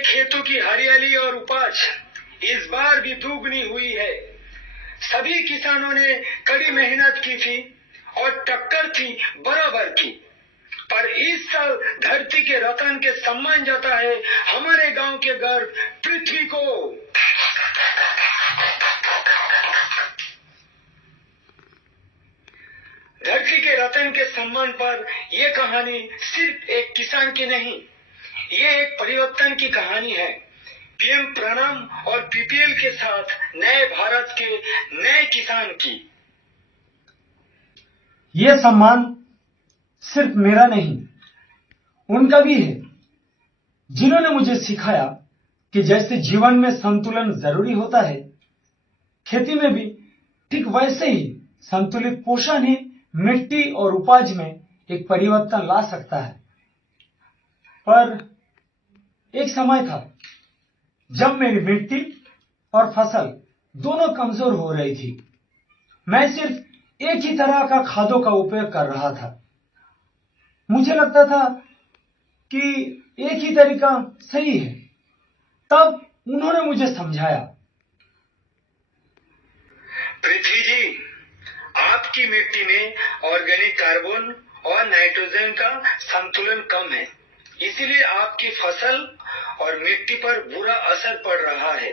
खेतों की हरियाली और उपज इस बार भी दुगनी हुई है। सभी किसानों ने कड़ी मेहनत की थी और टक्कर थी बराबर की, पर इस साल धरती के रतन के सम्मान जाता है हमारे गांव के गर्व पृथ्वी को। धरती के रतन के सम्मान पर यह कहानी सिर्फ एक किसान की नहीं, ये एक परिवर्तन की कहानी है। पीएम प्रणाम और पीपीएल के साथ नए भारत के नए किसान की। ये सम्मान सिर्फ मेरा नहीं, उनका भी है, जिन्होंने मुझे सिखाया कि जैसे जीवन में संतुलन जरूरी होता है, खेती में भी ठीक वैसे ही संतुलित पोषण ही मिट्टी और उपज में एक परिवर्तन ला सकता है। पर एक समय था जब मेरी मिट्टी और फसल दोनों कमजोर हो रही थी। मैं सिर्फ एक ही तरह का खादों का उपयोग कर रहा था। मुझे लगता था कि एक ही तरीका सही है। तब उन्होंने मुझे समझाया, पृथ्वी जी, आपकी मिट्टी में ऑर्गेनिक कार्बन और नाइट्रोजन का संतुलन कम है, इसीलिए आपकी फसल और मिट्टी पर बुरा असर पड़ रहा है।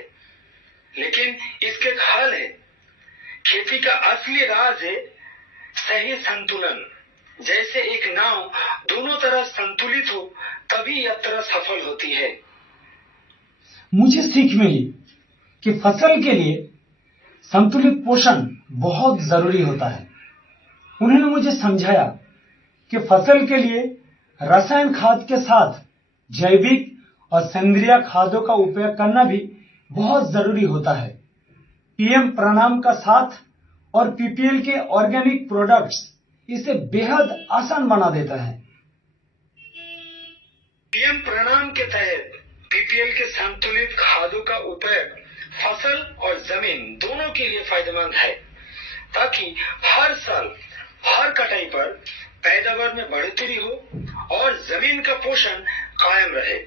लेकिन इसके एक हल है। खेती का असली राज है सही संतुलन। जैसे एक नाव दोनों तरफ संतुलित हो तभी यात्रा सफल होती है। मुझे सीख मिली कि फसल के लिए संतुलित पोषण बहुत जरूरी होता है। उन्होंने मुझे समझाया कि फसल के लिए रसायन खाद के साथ जैविक और सेंद्रीय खादों का उपयोग करना भी बहुत जरूरी होता है। पीएम प्रणाम का साथ और पीपीएल के ऑर्गेनिक प्रोडक्ट्स इसे बेहद आसान बना देता है। पीएम प्रणाम के तहत पीपीएल के संतुलित खादों का उपयोग फसल और जमीन दोनों के लिए फायदेमंद है, ताकि हर साल हर कटाई पर पैदावार में बढ़ोतरी हो और जमीन का पोषण कायम रहे।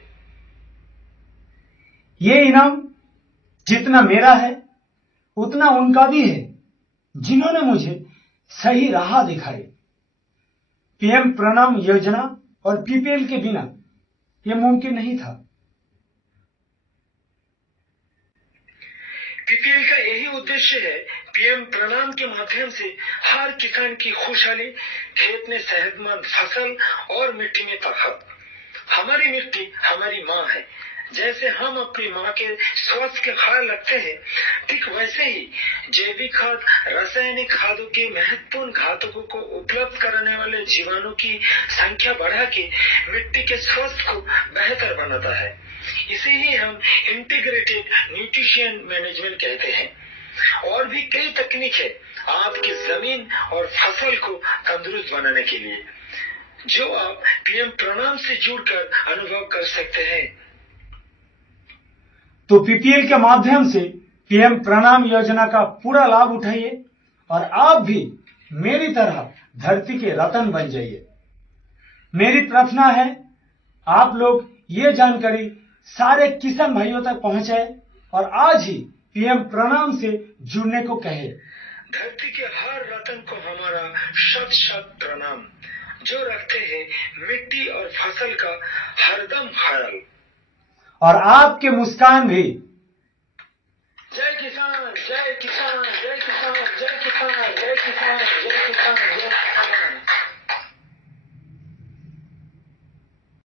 ये इनाम जितना मेरा है उतना उनका भी है, जिन्होंने मुझे सही राह दिखाई। पीएम प्रणाम योजना और पीपीएल के बिना यह मुमकिन नहीं था। पीपीएल का यही उद्देश्य है। पीएम प्रणाम के माध्यम से हर किसान की खुशहाली, खेत में सेहतमंद फसल और मिट्टी में ताकत। हमारी मिट्टी हमारी माँ है। जैसे हम अपनी माँ के स्वास्थ्य का ख्याल रखते हैं, ठीक वैसे ही जैविक खाद रासायनिक खादों के महत्वपूर्ण घातकों को उपलब्ध कराने वाले जीवाणु की संख्या बढ़ा के मिट्टी के स्वास्थ्य को बेहतर बनाता है। इसे ही हम इंटीग्रेटेड न्यूट्रिशन मैनेजमेंट कहते हैं। और भी कई तकनीक है आपकी जमीन और फसल को तंदुरुस्त बनाने के लिए, जो आप पीएम प्रणाम से जुड़कर अनुभव कर सकते हैं। तो पीपीएल के माध्यम से पीएम प्रणाम योजना का पूरा लाभ उठाइए और आप भी मेरी तरह धरती के रतन बन जाइए। मेरी प्रार्थना है आप लोग ये जानकारी सारे किसान भाइयों तक पहुंचाए और आज ही पीएम प्रणाम से जुड़ने को कहे। धरती के हर रतन को हमारा शत शत प्रणाम, जो रखते हैं मिट्टी और फसल का हरदम ख्याल। और आपके मुस्कान भी। जय किसान, जय किसान, जय किसान, जय किसान, जय किसान, जय किसान, जय